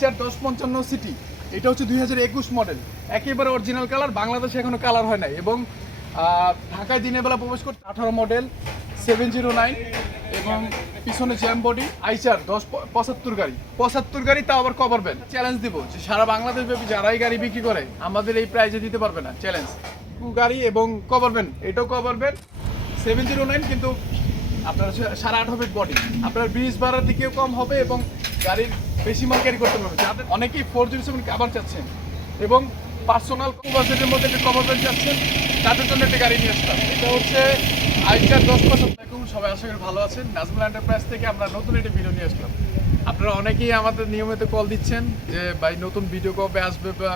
আইচার দশ পঞ্চান্ন সিটি। এটা হচ্ছে দুই হাজার একুশ মডেল। একেবারে অরিজিনাল কালার বাংলাদেশে এখনও কালার হয় নাই। এবং ঢাকায় দিনের বেলা প্রবেশ করতে আঠারো মডেল সেভেন জিরো নাইন এবং পিছনে জ্যাম বডি আইচার দশ পঁচাত্তর গাড়ি। পঁচাত্তর গাড়ি তাও আবার কভার ব্যান চ্যালেঞ্জ দিব যে সারা বাংলাদেশ ব্যাপী যারাই গাড়ি বিক্রি করে, আমাদের এই প্রাইজে দিতে পারবে না। চ্যালেঞ্জ গাড়ি এবং কভার ব্যান এটাও covered van seven zero nine কিন্তু আপনার সাড়ে আট হবে বডি আপনার ব্রিজ ভাড়ার দিকেও কম হবে এবং গাড়ির বেশি মাল ক্যারি করতে পারবে যাদের অনেকেই ফোর জিরো সেভেন কাভার চাচ্ছেন এবং পার্সোনাল বাজেটের মধ্যে একটা কভার ব্যান্ড চাচ্ছেন তাদের জন্য একটা গাড়ি নিয়ে আসলাম এটা হচ্ছে আইচার দশ পার্সেন্ট দেখুন, সবাই আশা করি ভালো আছেন। নাজমুল এন্টারপ্রাইজ থেকে আমরা নতুন একটি ভিডিও নিয়ে আসলাম। আপনারা অনেকেই আমাদের নিয়মিত কল দিচ্ছেন যে, ভাই, নতুন ভিডিও কবে আসবে বা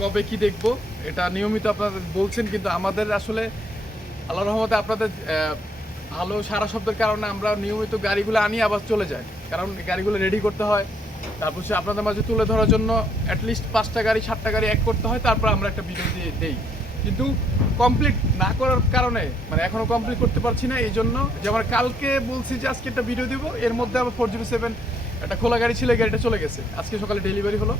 কবে কি দেখব? এটা নিয়মিত আপনাদের বলছেন, কিন্তু আমাদের আসলে আল্লাহ রহমতে আপনাদের ভালো সারা শব্দের কারণে আমরা নিয়মিত গাড়িগুলো আনি, আবার চলে যাই। কারণ গাড়িগুলো রেডি করতে হয়। তারপর সে আপনাদের মাঝে তুলে ধরার জন্য অ্যাটলিস্ট পাঁচটা গাড়ি, সাতটা গাড়ি এক করতে হয়, তারপর আমরা একটা ভিডিও দিয়ে দেই। কিন্তু কমপ্লিট না করার কারণে মানে এখনও কমপ্লিট করতে পারছি না, এই জন্য যে যেমন কালকে বলছি যে আজকে একটা ভিডিও দিব, এর মধ্যে আবার ফোর জিরো সেভেন একটা খোলা গাড়ি ছিল গাড়িটা চলে গেছে। আজকে সকালে ডেলিভারি হলো।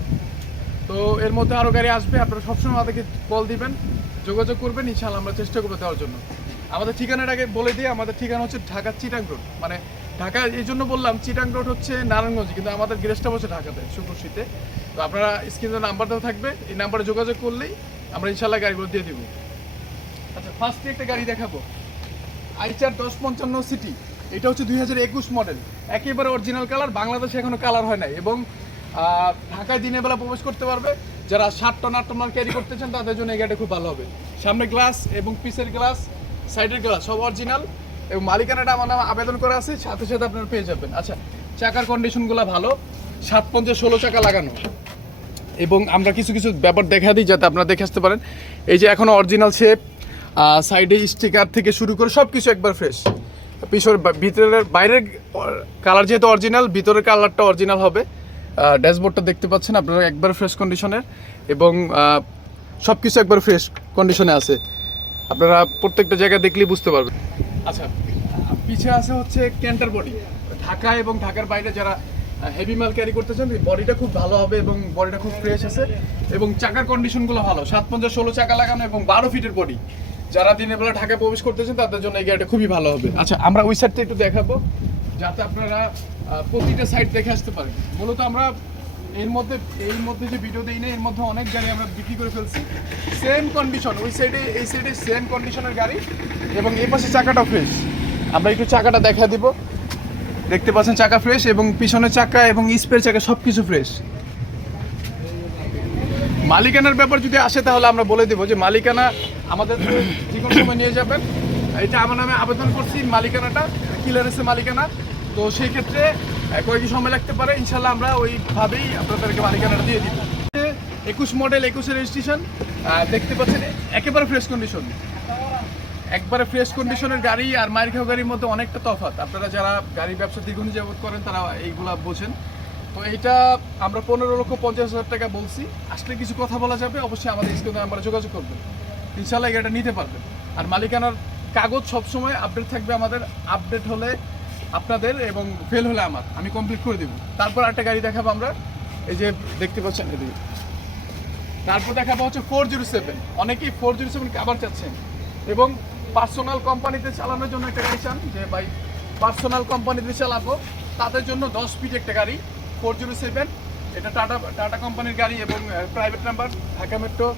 তো এর মধ্যে আরও গাড়ি আসবে, আপনারা সবসময় আমাদেরকে কল দিবেন, যোগাযোগ করবেন, ইনশাআল্লাহ আমরা চেষ্টা করব দেওয়ার জন্য। আমাদের ঠিকানাটাকে বলে দিয়ে আমাদের ঠিকানা হচ্ছে ঢাকা চিটাং রোড। মানে ঢাকা, এই জন্য বললাম চিটাং রোড হচ্ছে নারায়ণগঞ্জ, কিন্তু আমাদের গ্রেসটা হচ্ছে ঢাকাতে শুক্রশীতে তো আপনারা স্ক্রিনে নাম্বার দেওয়া থাকবে, এই নাম্বারে যোগাযোগ করলেই আমরা ইনশাল্লাহ গাড়িগুলো দিয়ে দিব। আচ্ছা ফার্স্টে একটা গাড়ি দেখাবো। আইচার দশ পঞ্চান্ন সিটি, এটা হচ্ছে দুই হাজার একুশ মডেল একেবারে অরিজিনাল কালার বাংলাদেশে এখনও কালার হয় নাই। এবং ঢাকায় দিনের বেলা প্রবেশ করতে পারবে। যারা ষাট টন, আট টন ক্যারি করতে চান, তাদের জন্য এই গাড়িটা খুব ভালো হবে। সামনে গ্লাস এবং পিসের গ্লাস সাইডের গ্লাস সব অরিজিনাল এবং মালিকানাটা আমার নামে আবেদন করা আছে, সাথে সাথে আপনারা পেয়ে যাবেন। আচ্ছা চাকার কন্ডিশনগুলো ভালো সাত পঞ্চাশ ষোলো চাকা লাগানো। এবং আমরা কিছু কিছু ব্যাপার দেখা দিই যাতে আপনারা দেখে আসতে পারেন। এই যে এখনও অরিজিনাল শেপ সাইডে স্টিকার থেকে শুরু করে সব কিছু একবার ফ্রেশ পিছনের ভিতরের, বাইরের কালার যেহেতু অরিজিনাল ভিতরের কালারটা অরিজিনাল হবে। ড্যাশবোর্ডটা দেখতে পাচ্ছেন আপনারা একবার ফ্রেশ কন্ডিশনের এবং সব কিছু একবার ফ্রেশ কন্ডিশনে আছে। আপনারা প্রত্যেকটা জায়গায় দেখলেই বুঝতে পারবেন। আচ্ছা পিছে আছে হচ্ছে ক্যান্টার বডি ঢাকা এবং ঢাকার বাইরে যারা হেভি মাল ক্যারি করতে চান বডিটা খুব ভালো হবে এবং বডিটা খুব ফ্রেশ আছে এবং চাকার কন্ডিশনগুলো ভালো। সাত পঞ্চাশ ষোলো চাকা লাগানো এবং বারো ফিটের বডি যারা দিনের বেলা ঢাকায় প্রবেশ করতেছেন তাদের জন্য এই গাড়িটা খুবই ভালো হবে। আচ্ছা আমরা ওই সাইডটা একটু দেখাবো, যাতে আপনারা প্রতিটা সাইড দেখে আসতে পারেন। মূলত আমরা এর মধ্যে এর মধ্যে যে ভিডিও দেই না, এর মধ্যে অনেক গাড়ি আমরা বিক্রি করে ফেলছি। সেম কন্ডিশন ওই সাইডে এই সাইডে সেম কন্ডিশনের গাড়ি এবং এই পাশে চাকাটা ফ্রেশ আমরা একটু চাকাটা দেখা দিব। দেখতে পাচ্ছেন চাকা ফ্রেশ এবং পিছনের চাকা এবং স্পের চাকা সব কিছু ফ্রেশ মালিকানার ব্যাপার যদি আসে তাহলে আমরা বলে দেবো যে মালিকানা আমাদের যে কোনো সময় নিয়ে যাবেন। এটা আমার নামে আবেদন করছি, মালিকানাটা ক্লিয়ারেন্সের মালিকানা। তো সেই ক্ষেত্রে কয়েকদিন সময় লাগতে পারে ইনশাল্লাহ আমরা ওইভাবেই আপনাদেরকে মালিকানাটা দিয়ে দিব। একুশ মডেল একুশের রেজিস্ট্রেশন দেখতে পাচ্ছেন, একেবারে ফ্রেশ কন্ডিশন একবারে ফ্রেশ কন্ডিশনের গাড়ি আর মায়ের খাওয়া গাড়ির মধ্যে অনেকটা তফাৎ। আপনারা যারা গাড়ি ব্যবসা দ্বিগুণ যাবত করেন, তারা এইগুলা বোঝেন। তো এইটা আমরা পনেরো লক্ষ পঞ্চাশ হাজার টাকা বলছি। আসলে কিছু কথা বলা যাবে, অবশ্যই আমাদের স্ক্রিনে আমরা যোগাযোগ করবেন। ইনশাল্লাহ গাড়িটা নিতে পারবেন। আর মালিকানার কাগজ সবসময় আপডেট থাকবে আমাদের। আপডেট হলে আপনাদের এবং ফেল হলে আমার। আমি কমপ্লিট করে দেবো। তারপর একটা গাড়ি দেখাবো আমরা। এই যে দেখতে পাচ্ছেন এদিকে। তারপর দেখাবো হচ্ছে ফোর জিরো সেভেন অনেকেই ফোর জিরো সেভেন আবার চাচ্ছেন। এবং পার্সোনাল কোম্পানিতে চালানোর জন্য একটা গাড়ি চান যে, ভাই পার্সোনাল কোম্পানিতে চালাবো। তাদের জন্য দশ ফিট একটা গাড়ি ফোর জিরো সেভেন এটা টাটা টাটা কোম্পানির গাড়ি এবং প্রাইভেট নাম্বার ঢাকা মেট্রো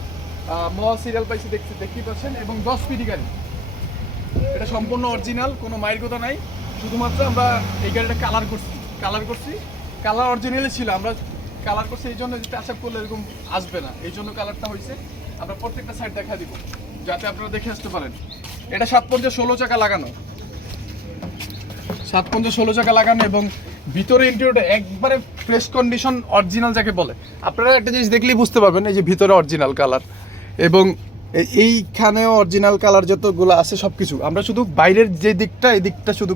মহা সিরিয়াল পাইছি দেখতে দেখতেই পাচ্ছেন। এবং দশ ফিটি গাড়ি। এটা সম্পূর্ণ অরিজিনাল কোনো মায়ের কথা নাই। শুধুমাত্র আমরা এই গাড়িটা কালার করছি কালার করছি। কালার অরিজিনালই ছিল, আমরা কালার করছি এই জন্য টাচ আপ করলে এরকম আসবে না। এই জন্য কালারটা হয়েছে। আমরা প্রত্যেকটা সাইড দেখা দিব, যাতে আপনারা দেখে আসতে পারেন। এটা সাত পঞ্চাশ ষোলো চাকা লাগানো। সাত পঞ্চাশ ষোলো চাকা লাগানো এবং ভিতরে ইন্টেরিয়রটা একবারে ফ্রেশ কন্ডিশন অরিজিনাল যাকে বলে। আপনারা একটা জিনিস দেখলেই বুঝতে পারবেন, এই যে ভিতরে অরিজিনাল কালার এবং এইখানেও অরিজিনাল কালার যতগুলো আছে সব কিছু আমরা শুধু বাইরের যে দিকটা এই দিকটা শুধু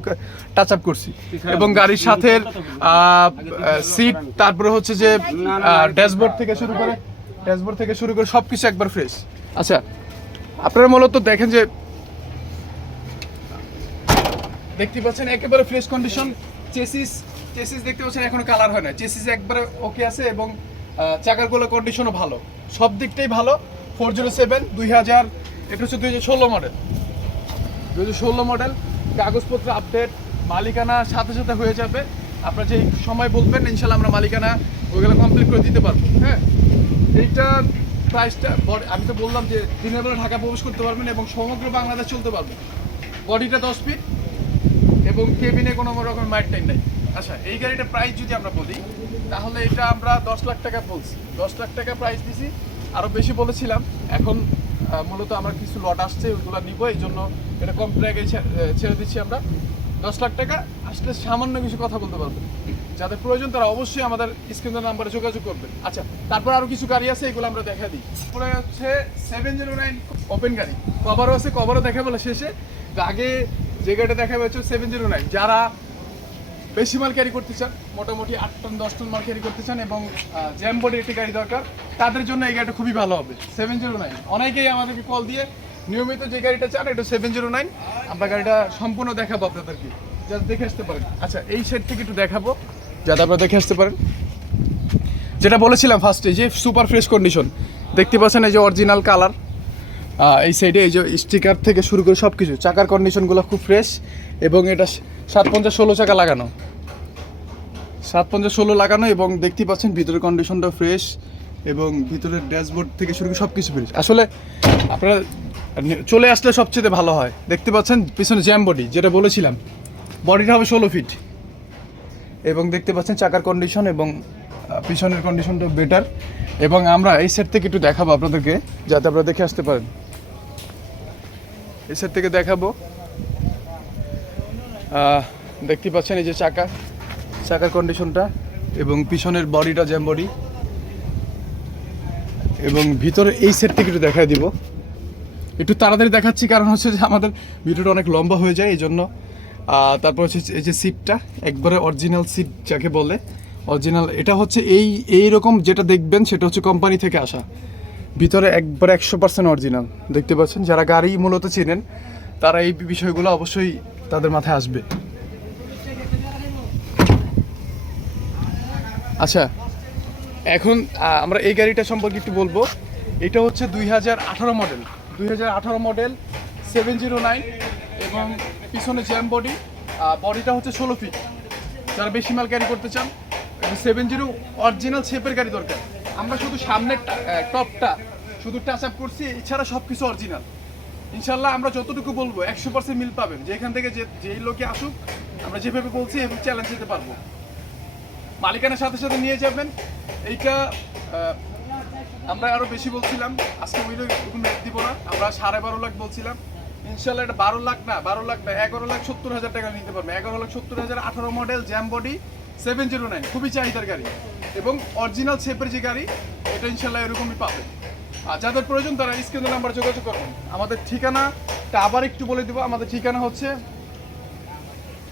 টাচ আপ করছি। এবং গাড়ির সাথে সিট তারপরে হচ্ছে যে ড্যাশবোর্ড থেকে শুরু করে ড্যাশবোর্ড থেকে শুরু করে সব কিছু একবার ফ্রেশ আচ্ছা আপনারা মূলত দেখেন যে দেখতে পাচ্ছেন একেবারে ফ্রেশ কন্ডিশন চেসিস চেসিস দেখতে পাচ্ছেন এখনও কালার হয় না। চেসিস একবারে ওকে আছে এবং আহ, চাকাগুলো কন্ডিশনও ভালো। সব দিকটাই ভালো। ফোর জিরো সেভেন দুই হাজার, এটা হচ্ছে দুই হাজার ষোলো মডেল দু হাজার ষোলো মডেল কাগজপত্র আপডেট মালিকানা সাথে সাথে হয়ে যাবে। আপনার যে সময় বলবেন ইনশাল্লাহ আমরা মালিকানা ওইগুলো কমপ্লিট করে দিতে পারব। হ্যাঁ? এইটা প্রাইসটা আমি তো বললাম যে দিনের বেলা ঢাকা প্রবেশ করতে পারবেন এবং সমগ্র বাংলাদেশ চলতে পারবেন বডিটা দশ ফিট এবং কেবিনে কোনো রকম মাইট টাইম নাই। আচ্ছা এই গাড়িটা প্রাইস যদি আমরা বলি, তাহলে এটা আমরা দশ লাখ টাকা বলছি। দশ লাখ টাকা প্রাইস দিছি। আরও বেশি বলেছিলাম। এখন মূলত আমরা কিছু লট আসছে ওইগুলো নিব, এই জন্য এটা কম প্রাইগে ছেড়ে দিচ্ছি আমরা। দশ লাখ টাকা, আসলে সামান্য কিছু কথা বলতে পারব। যাদের প্রয়োজন তারা অবশ্যই আমাদের স্ক্রিনের নাম্বারে যোগাযোগ করবেন আচ্ছা তারপর আরও কিছু গাড়ি আছে, এগুলো আমরা দেখা দিই। তারপরে হচ্ছে সেভেন জিরো নাইন ওপেন গাড়ি। কভারও আছে, কভারও দেখা বলে শেষে আগে যে গাড়িটা দেখা হচ্ছে সেভেন জিরো নাইন যারা বেশি মাল ক্যারি করতে চান, মোটামুটি আট টন, দশ টন মাল ক্যারি করতে চান এবং জ্যাম বডির একটি গাড়ি দরকার, তাদের জন্য এই গাড়িটা খুবই ভালো হবে। সেভেন জিরো নাইন অনেকেই আমাদেরকে কল দিয়ে নিয়মিত যে গাড়িটা চান, এটা সেভেন জিরো নাইন আমরা গাড়িটা সম্পূর্ণ দেখাবো আপনাদেরকে, যাতে দেখে আসতে পারেন। আচ্ছা এই সেট থেকে একটু দেখাবো, যাতে আপনারা দেখে আসতে পারেন। যেটা বলেছিলাম ফার্স্টে যে সুপার ফ্রেশ কন্ডিশন দেখতে পাচ্ছেন এই যে অরিজিনাল কালার এই সাইডে এই যে স্টিকার থেকে শুরু করে সব কিছু চাকার কন্ডিশনগুলো খুব ফ্রেশ এবং এটা সাত পঞ্চাশ ষোলো চাকা লাগানো। সাত পঞ্চাশ ষোলো লাগানো এবং দেখতে পাচ্ছেন ভিতরের কন্ডিশনটা ফ্রেশ এবং ভিতরের ড্যাশবোর্ড থেকে শুরু করে সব কিছু ফ্রেশ আসলে আপনারা চলে আসলে সবচেয়ে ভালো হয়। দেখতে পাচ্ছেন পিছনে জ্যাম বডি যেটা বলেছিলাম বডিটা হবে ষোলো ফিট এবং দেখতে পাচ্ছেন চাকার কন্ডিশন এবং পিছনের কন্ডিশনটা বেটার এবং আমরা এই সেট থেকে একটু দেখাবো আপনাদেরকে, যাতে আপনারা দেখে আসতে পারেন। এই থেকে দেখাবো। দেখতে পাচ্ছেন এই যে চাকা, চাকার কন্ডিশনটা এবং পিছনের বডিটা জ্যাম বডি এবং ভিতরে এই সেট থেকে একটু দেখা দিব। একটু তাড়াতাড়ি দেখাচ্ছি, কারণ হচ্ছে যে আমাদের ভিডিওটা অনেক লম্বা হয়ে যায় এই জন্য তারপর হচ্ছে এই যে সিটটা একবারে অরিজিনাল সিট যাকে বলে। অরিজিনাল এটা হচ্ছে এই এই রকম যেটা দেখবেন, সেটা হচ্ছে কোম্পানি থেকে আসা। ভিতরে একবারে একশো পার্সেন্ট অরিজিনাল দেখতে পাচ্ছেন, যারা গাড়ি মূলত চেনেন, তারা এই বিষয়গুলো অবশ্যই তাদের মাথায় আসবে। আচ্ছা এখন আমরা এই গাড়িটা সম্পর্কে একটু বলব। এটা হচ্ছে দুই হাজার আঠারো মডেল দুই হাজার আঠারো মডেল সেভেন জিরো নাইন এবং পিছনে জ্যাম বডি বডিটা হচ্ছে ষোলো ফিট যারা বেশি মাল ক্যারি করতে চান সেভেন জিরো অরিজিনাল শেপের গাড়ি দরকার। আমরা শুধু সামনের টপটা শুধু টাচ আপ করছি, এছাড়া সব কিছু অরিজিনাল ইনশাল্লাহ আমরা যতটুকু বলব, একশো পার্সেন্ট মিল পাবেন। যেখান থেকে যে, যেই লোকে আসুক, আমরা যেভাবে বলছি এবং চ্যালেঞ্জ দিতে পারব। মালিকানার সাথে সাথে নিয়ে যাবেন। এইটা আমরা আরও বেশি বলছিলাম, আজকে রকম রেট দিব না, আমরা সাড়ে বারো লাখ বলছিলাম। ইনশাল্লাহ এটা বারো লাখ না, বারো লাখ না, এগারো লাখ সত্তর হাজার টাকা নিতে পারবে এগারো লাখ সত্তর হাজার আঠারো মডেল জ্যাম বডি সেভেন জিরো নাইন, খুবই চাহিদার গাড়ি। এবং অরিজিনাল শেপের যে গাড়ি, এটা ইনশাল্লাহ এরকমই পাবে। আর যাদের প্রয়োজন তারা স্ক্রিনের নাম্বার যোগাযোগ করবেন আমাদের ঠিকানাটা আবার একটু বলে দেবো। আমাদের ঠিকানা হচ্ছে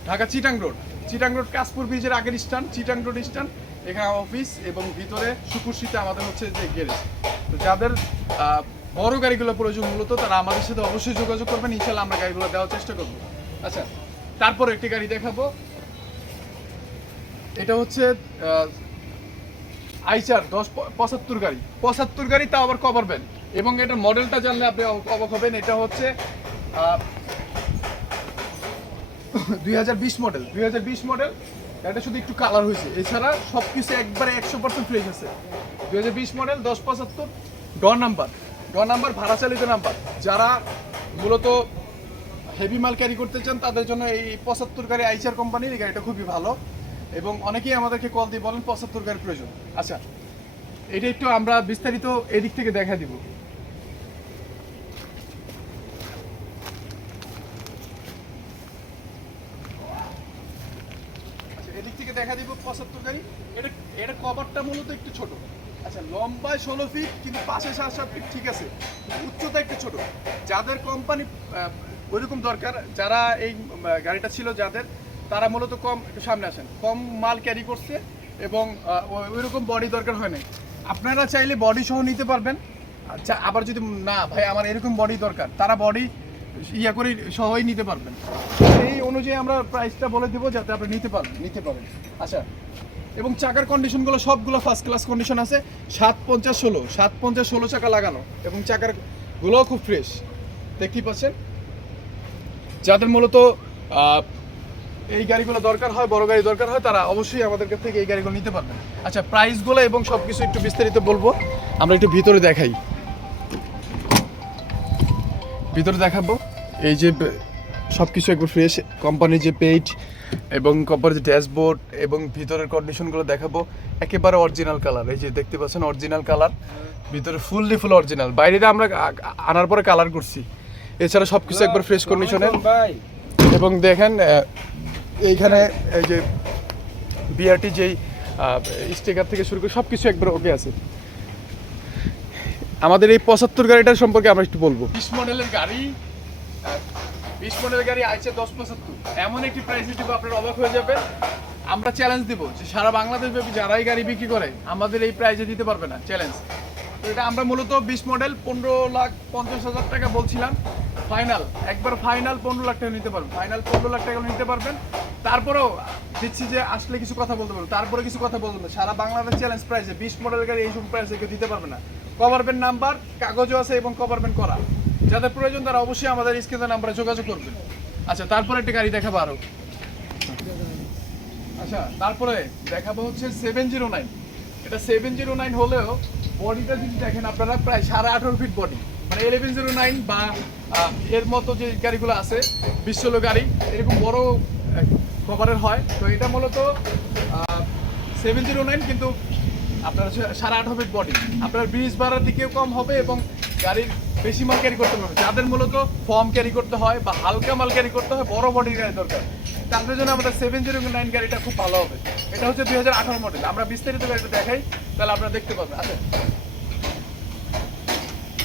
ঢাকা চিটাং রোড। চিটাং রোড কাশপুর ব্রিজের আগের স্ট্যান্ড, চিটাং রোড স্ট্যান্ড। এখানে অফিস এবং ভিতরে সুকুরশিতে আমাদের হচ্ছে যে গ্যারেজ। তো যাদের বড় গাড়িগুলো প্রয়োজন মূলত, তারা আমাদের সাথে অবশ্যই যোগাযোগ করবেন। ইনশাল্লাহ আমরা গাড়িগুলো দেওয়ার চেষ্টা করব। আচ্ছা তারপর একটি গাড়ি দেখাবো। এটা হচ্ছে আইচার, দশ পঁচাত্তর গাড়ি। পঁচাত্তর গাড়ি, তাও আবার কভার ব্যান এবং এটা মডেলটা জানলে আপনি অব- অবাক হবেন, এটা হচ্ছে দুই হাজার বিশ মডেল দুই হাজার বিশ মডেল এটা শুধু একটু কালার হয়েছে। এছাড়া সব কিছু একবারে একশো পার্সেন্ট ফ্রেশ আছে। দুই মডেল দশ পঁচাত্তর ড নাম্বার ড নাম্বার ভাড়া চালিত নাম্বার যারা মূলত হেভি মাল ক্যারি করতে চান, তাদের জন্য এই পঁচাত্তর গাড়ি আইচার কোম্পানির এই গাড়িটা খুবই ভালো। এবং অনেকেই আমাদেরকে কল দিয়ে বলেন পঁচাত্তর গাড়ির প্রয়োজন। আচ্ছা এটা একটু আমরা বিস্তারিত এদিক থেকে দেখা দিব। আচ্ছা এদিক থেকে দেখা এটা এটা কভারটা মূলত একটু ছোট। আচ্ছা ষোলো কিন্তু পাশে সাত সাত ঠিক আছে। একটু ছোট। যাদের কোম্পানি ওইরকম দরকার, যারা এই গাড়িটা ছিল যাদের তারা মূলত কম, একটু সামনে আসেন। কম মাল ক্যারি করছে এবং ওই- ওইরকম বডি দরকার হয় না আপনারা চাইলে বডি সহ নিতে পারবেন। আচ্ছা আবার যদি না, ভাই, আমার এরকম বডি দরকার, তারা বডি ইয়া করে সহই নিতে পারবেন। এই অনুযায়ী আমরা প্রাইসটা বলে দেবো যাতে আপনি নিতে পারবেন নিতে পারেন। আচ্ছা এবং চাকার কন্ডিশনগুলো সবগুলো ফার্স্ট ক্লাস কন্ডিশন আছে। সাত পঞ্চাশ ষোলো, সাত পঞ্চাশ ষোলো চাকা লাগানো এবং চাকার গুলোও খুব ফ্রেশ দেখতেই পাচ্ছেন? যাদের মূলত এই গাড়িগুলো দরকার হয় বড় গাড়ি দরকার হয় তারা অবশ্যই আমাদের কাছ থেকে এই গাড়িগুলো নিতে পারবেন আচ্ছা প্রাইসগুলো এবং সব কিছু একটু বিস্তারিত বলব। আমরা একটু ভিতরে দেখাই। ভিতরে দেখাবো। এই যে সব কিছু একবার ফ্রেশ কোম্পানির যে পেইট এবং কোম্পানির যে ড্যাশবোর্ড এবং ভিতরের কন্ডিশনগুলো দেখাবো। একেবারে অরিজিনাল কালার এই যে দেখতে পাচ্ছেন অরিজিনাল কালার ভিতরে ফুললি ফুল অরিজিনাল বাইরে আমরা আনার পরে কালার করছি। এছাড়া সব কিছু একবার ফ্রেশ কন্ডিশনের ভাই। এবং দেখেন এইখানে এই যে বিআরটি যেই স্টিকার থেকে শুরু করে সব কিছু একবার ওকে আছে। আমাদের এই পঁচাত্তর গাড়িটার সম্পর্কে আমরা একটু বলব। বিশ মডেলের গাড়ি বিশ মডেলের গাড়ি আইছে দশ পঁচাত্তর। এমন একটি প্রাইসে দিব আপনার অবাক হয়ে যাবে আমরা চ্যালেঞ্জ দিব যে সারা বাংলাদেশ ব্যাপী যারাই গাড়ি বিক্রি করে, আমাদের এই প্রাইসে দিতে পারবে না। চ্যালেঞ্জ তো এটা আমরা মূলত বিশ মডেল পনেরো লাখ পঞ্চাশ হাজার টাকা বলছিলাম। ফাইনাল একবার ফাইনাল পনেরো লাখ টাকা নিতে পারবেন। ফাইনাল পনেরো লাখ টাকা নিতে পারবেন। তারপরেও দিচ্ছি যে আসলে কিছু কথা বলতে পারবেন তারপরে কিছু কথা না। সারা বাংলাদেশ চ্যালেঞ্জ প্রাইসে বিশ মডেল গাড়ি এইসব প্রাইসে কেউ দিতে পারবে না। কভারবেন নাম্বার কাগজও আছে এবং কভারবেন করা। যাদের প্রয়োজন তারা অবশ্যই আমাদের স্ক্রিনের নাম্বারে যোগাযোগ করবেন। আচ্ছা তারপরে একটা গাড়ি দেখাবো আরও। আচ্ছা তারপরে দেখাবো হচ্ছে সেভেন জিরো নাইন এটা সেভেন জিরো নাইন হলেও বডিটা যদি দেখেন আপনারা, প্রায় সাড়ে আঠারো ফিট বডি মানে ইলেভেন জিরো নাইন বা এর মতো যে গাড়িগুলো আছে, বিশ্বলো গাড়ি, এরকম বড় কভারের হয়। তো এটা মূলত সেভেন জিরো নাইন কিন্তু আপনার সাড়ে আঠারো ফিট বডি আপনার ব্রিজ ভাড়ার দিকেও কম হবে এবং গাড়ির বেশি মাল ক্যারি করতে পারবে যাদের মূলত ফর্ম ক্যারি করতে হয় বা হালকা মাল ক্যারি করতে হয়, বড় বডির গাড়ি দরকার। তাদের জন্য আমাদের সেভেন জিরো নাইন গাড়িটা খুব ভালো হবে। এটা হচ্ছে দুই হাজার আঠারো মডেল আমরা বিস্তারিত গাড়িটা দেখাই, তাহলে আপনারা দেখতে পাবেন। আচ্ছা।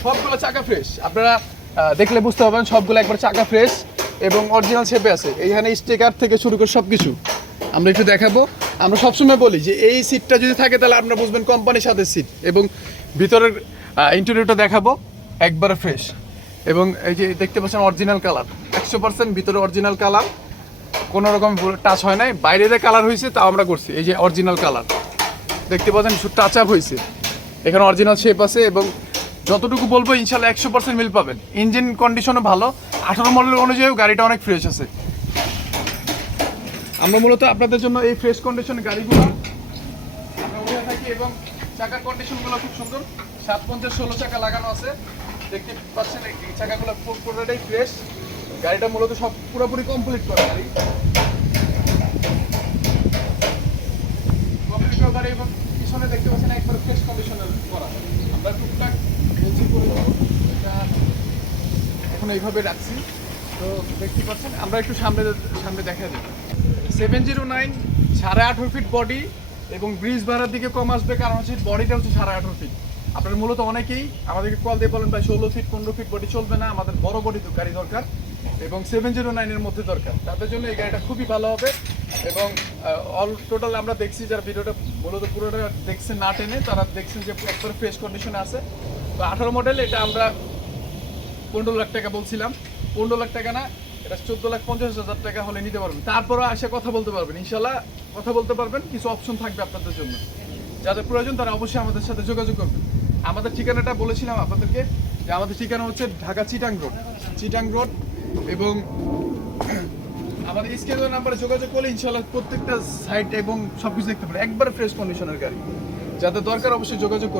সবগুলো চাকা ফ্রেশ আপনারা দেখলে বুঝতে পারবেন সবগুলো একবার চাকা ফ্রেশ এবং অরিজিনাল শেপে আছে। এইখানে স্টিকার থেকে শুরু করে সব কিছু আমরা একটু দেখাবো। আমরা সবসময় বলি যে এই সিটটা যদি থাকে তাহলে আপনারা বুঝবেন কোম্পানির সাথে সিট এবং ভিতরের ইন্টেরিয়রটা দেখাবো। একবার ফ্রেশ এবং এই যে দেখতে পাচ্ছেন অরিজিনাল কালার একশো পার্সেন্ট ভিতরে অরিজিনাল কালার কোনো রকম টাচ হয় নাই। বাইরে যে কালার হয়েছে তাও আমরা করছি। এই যে অরিজিনাল কালার দেখতে পাচ্ছেন টাচ আপ হয়েছে এখানে অরিজিনাল শেপ আছে এবং যতটুকু বলব, ইনশাল্লাহ একশো পার্সেন্ট মিল পাবেন। ইঞ্জিন কন্ডিশনও ভালো। আঠারো মডেল অনুযায়ী গাড়িটা অনেক ফ্রেশ আছে। আমরা মূলত আপনাদের জন্য এই ফ্রেশ কন্ডিশনের গাড়িগুলো আমরা উঠে থাকি এবং চাকার কন্ডিশনগুলো খুব সুন্দর। সাত পঞ্চাশ, ষোলো চাকা লাগানো আছে। দেখতে পাচ্ছেন এই চাকাগুলো ফ্রেশ গাড়িটা মূলত সব পুরোপুরি কমপ্লিট করা গাড়ি। কমপ্লিট এবং দেখতে পাচ্ছেন একবার করা। আমরা টুকটাক করে এটা এখন এইভাবে রাখছি। তো দেখতে পাচ্ছেন, আমরা একটু সামনে সামনে দেখা দিই সেভেন জিরো নাইন সাড়ে আঠারো ফিট বডি এবং ব্রিজ ভাড়ার দিকে কম আসবে, কারণ হচ্ছে বডিটা হচ্ছে সাড়ে ফিট আপনার মূলত অনেকেই আমাদেরকে কল দিয়ে বলেন, ভাই, ষোলো ফিট পনেরো ফিট বডি চলবে না, আমাদের বড় বডি গাড়ি দরকার। এবং সেভেন জিরো নাইনের মধ্যে দরকার। তাদের জন্য এই গাড়িটা খুবই ভালো হবে এবং অল টোটাল আমরা দেখছি যারা ভিডিওটা মূলত পুরোটা দেখছেন না টেনে, তারা দেখছেন যে একবারে ফ্রেশ কন্ডিশনে আছে। তো আঠারো মডেল এটা আমরা পনেরো লাখ টাকা বলছিলাম। পনেরো লাখ টাকা না, এটা চোদ্দ লাখ পঞ্চাশ হাজার টাকা হলে নিতে পারবেন। তারপরে এসে কথা বলতে পারবেন। ইনশাল্লাহ কথা বলতে পারবেন, কিছু অপশন থাকবে আপনাদের জন্য। যাদের প্রয়োজন, তারা অবশ্যই আমাদের সাথে যোগাযোগ করবেন। আমাদের ঠিকানাটা বলেছিলাম আপনাদেরকে, যে আমাদের ঠিকানা হচ্ছে ঢাকা চিটাং রোড। চিটাং রোড এবং আমাদের স্ক্যানের নাম্বারে যোগাযোগ করলে ইনশাল্লাহ প্রত্যেকটা সাইট এবং সব কিছু দেখতে পারে একবারে ফ্রেশ কন্ডিশনের গাড়ি। যাদের দরকার অবশ্যই যোগাযোগ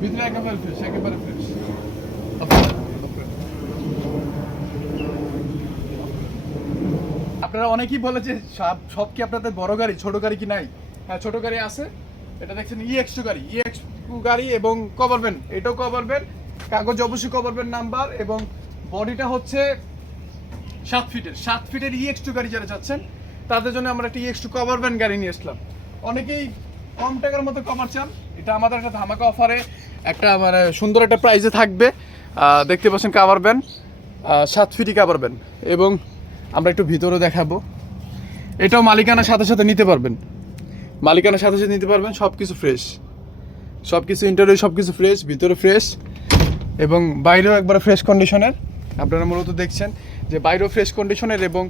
ভিতরে একেবারে ফ্রেশ একেবারে ফ্রেশ আপনারা অনেকেই বলে যে সব সব কি আপনাদের বড় গাড়ি ছোট গাড়ি কি নাই? হ্যাঁ ছোট গাড়ি আছে। এটা দেখছেন ইএক্স টু গাড়ি। ইএক্স টু গাড়ি এবং কভার ভ্যান এটাও কভার ভ্যান কাগজ অবশ্যই কভার ভ্যান নাম্বার এবং বডিটা হচ্ছে সাত ফিটের সাত ফিটের ইএক্স টু গাড়ি যারা যাচ্ছেন, তাদের জন্য আমরা একটা ইএক্স টু কভার ভ্যান গাড়ি নিয়ে আসলাম। অনেকেই কম টাকার মতো কভার চান। এটা আমাদের একটা ধামাকা অফারে একটা মানে সুন্দর একটা প্রাইজে থাকবে। দেখতে পাচ্ছেন কাভার ভ্যান সাত ফিটই কাভার ভ্যান এবং আমরা একটু ভিতরে দেখাবো। এটাও মালিকানার সাথে সাথে নিতে পারবেন। মালিকানার সাথে সাথে নিতে পারবেন সব কিছু ফ্রেশ সব কিছু ইন্টারভিউ সব কিছু ফ্রেশ ভিতরে ফ্রেশ এবং বাইরেও একবার ফ্রেশ কন্ডিশনের আপনারা মূলত দেখছেন যে বাইরেও ফ্রেশ কন্ডিশনের এবং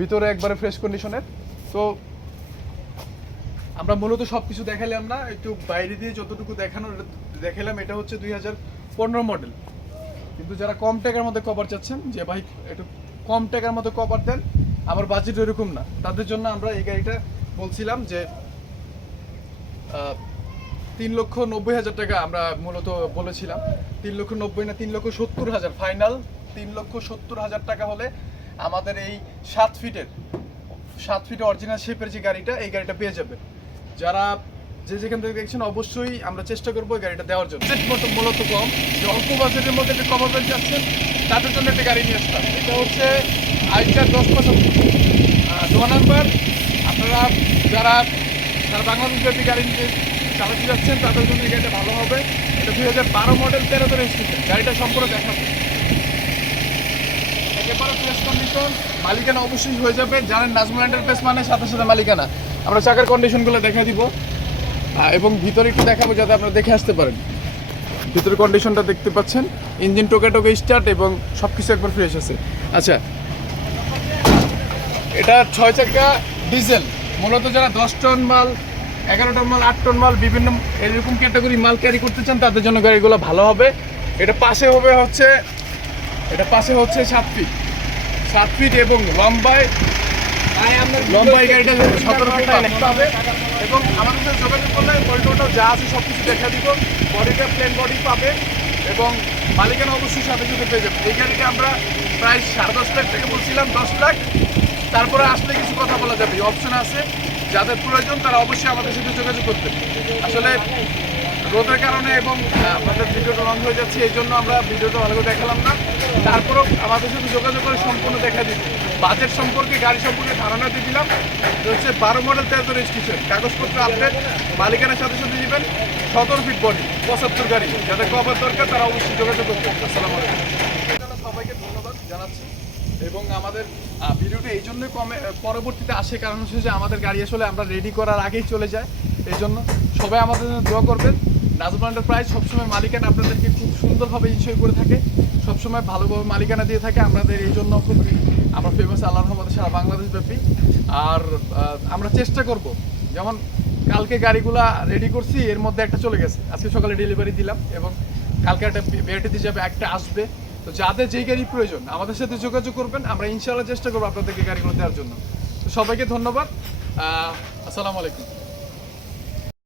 ভিতরে একবারে ফ্রেশ কন্ডিশনের তো আমরা মূলত সব কিছু দেখালাম না, একটু বাইরে দিয়ে যতটুকু দেখানো, দেখালাম, এটা হচ্ছে দুই হাজার পনেরো মডেল কিন্তু যারা কম টাকার মধ্যে কভার চাচ্ছেন, যে ভাই একটু কম টাকার মধ্যে কভার দেন, আমার বাজেট এরকম না। তাদের জন্য আমরা এই গাড়িটা বলছিলাম যে তিন লক্ষ নব্বই হাজার টাকা আমরা মূলত বলেছিলাম। তিন লক্ষ নব্বই না, তিন লক্ষ সত্তর হাজার। ফাইনাল তিন লক্ষ সত্তর হাজার টাকা হলে আমাদের এই সাত ফিটের, সাত ফিট অরিজিনাল শেপের যে গাড়িটা, এই গাড়িটা পেয়ে যাবে যারা যে যেখান থেকে দেখছেন, অবশ্যই আমরা চেষ্টা করব গাড়িটা দেওয়ার জন্য। মতো মূলত কম, যে অল্প বাজেটের মধ্যে একটা কভার বেঞ্চ যাচ্ছেন তাদের জন্য একটা গাড়ি নিয়ে আসলাম। এটা হচ্ছে আইটার দশ পঁচাত্তর। দোয়া নাম্বার, আপনারা যারা তারা বাংলাদেশ গাড়ি নিয়ে চালাতে যাচ্ছেন, তাদের জন্য গাড়িটা ভালো হবে। এটা দুই হাজার বারো মডেল তেরোতে রেজিস্ট্রেশন গাড়িটা সম্পূর্ণ দেখাবো একেবারে ফ্রেশ কন্ডিশন মালিকানা অবশ্যই হয়ে যাবে। জানেন নাজমুল এন্টারপ্রাইজ মানে সাথে সাথে মালিকানা। আমরা চাকার কন্ডিশনগুলো দেখা দিব। এবং ভিতরে একটু দেখাবো যাতে আপনারা দেখে আসতে পারেন। ভিতরে কন্ডিশনটা দেখতে পাচ্ছেন। ইঞ্জিন টোকে টোকে স্টার্ট এবং সব কিছু একবার ফ্রেশ আছে। আচ্ছা। এটা ছয় চাকা ডিজেল মূলত যারা দশ টন মাল এগারো টন মাল, আট টন মাল, বিভিন্ন এরকম ক্যাটাগরি মাল ক্যারি করতে চান, তাদের জন্য গাড়িগুলো ভালো হবে। এটা পাশে হবে হচ্ছে, এটা পাশে হচ্ছে সাত ফিট সাত ফিট এবং লম্বায় লম্বাই গাড়িটা সতেরো ফিট পাবে এবং আমাদের সাথে যোগাযোগ করলে বডিটাও যা আছে সব কিছু দেখা দিব। বডিটা প্লেন বডি পাবে এবং মালিকানা অবশ্যই সাথে সাথে পেয়ে যাবে। এই গাড়িটা আমরা প্রায় সাড়ে দশ লাখ থেকে বলছিলাম, দশ লাখ। তারপরে আসলে কিছু কথা বলা যাবে। অপশন আছে। যাদের প্রয়োজন, তারা অবশ্যই আমাদের সাথে যোগাযোগ করতে। আসলে রোদের কারণে এবং আমাদের ভিডিওটা লং হয়ে যাচ্ছে, এই জন্য আমরা ভিডিওটা ভালো করে দেখালাম না। তারপরেও আমাদের সাথে যোগাযোগ করে সম্পূর্ণ দেখা দিন বাজেট সম্পর্কে, গাড়ি সম্পর্কে ধারণা দিয়ে দিলাম। হচ্ছে বারো মডেল, তেরো রেজিস্ট্রেশন। কাগজপত্র আপডেট মালিকানার সাথে সাথে দিবেন। সতেরো ফিট বডি পঁচাত্তর গাড়ি। যাদের কভার দরকার, তারা অবশ্যই যোগাযোগ করতে আসসালামু আলাইকুম। সবাইকে ধন্যবাদ জানাচ্ছি। এবং আমাদের ভিডিওটা এই জন্যই কমে পরবর্তীতে আসে, কারণ হচ্ছে যে আমাদের গাড়ি আসলে আমরা রেডি করার আগেই চলে যায়। এই জন্য সবাই আমাদের জন্য দোয়া করবেন। নাজমুল এন্টারপ্রাইজ সবসময় মালিকানা আপনাদেরকে খুব সুন্দরভাবে ইনশয় করে থাকে। সবসময় ভালোভাবে মালিকানা দিয়ে থাকে। আমাদের এই জন্য খুব আমরা ফেমাস আল্লাহ রহমতে সারা বাংলাদেশ ব্যাপী। আর আমরা চেষ্টা করব। যেমন কালকে গাড়িগুলা রেডি করছি, এর মধ্যে একটা চলে গেছে। আজকে সকালে ডেলিভারি দিলাম এবং কালকে একটা বেরোতে যাবে, একটা আসবে। তো যাদের যেই গাড়ি প্রয়োজন, আমাদের সাথে যোগাযোগ করবেন, আমরা ইনশাল্লাহ চেষ্টা করব আপনাদেরকে গাড়িগুলো দেওয়ার জন্য। তো সবাইকে ধন্যবাদ। আসসালামু আলাইকুম।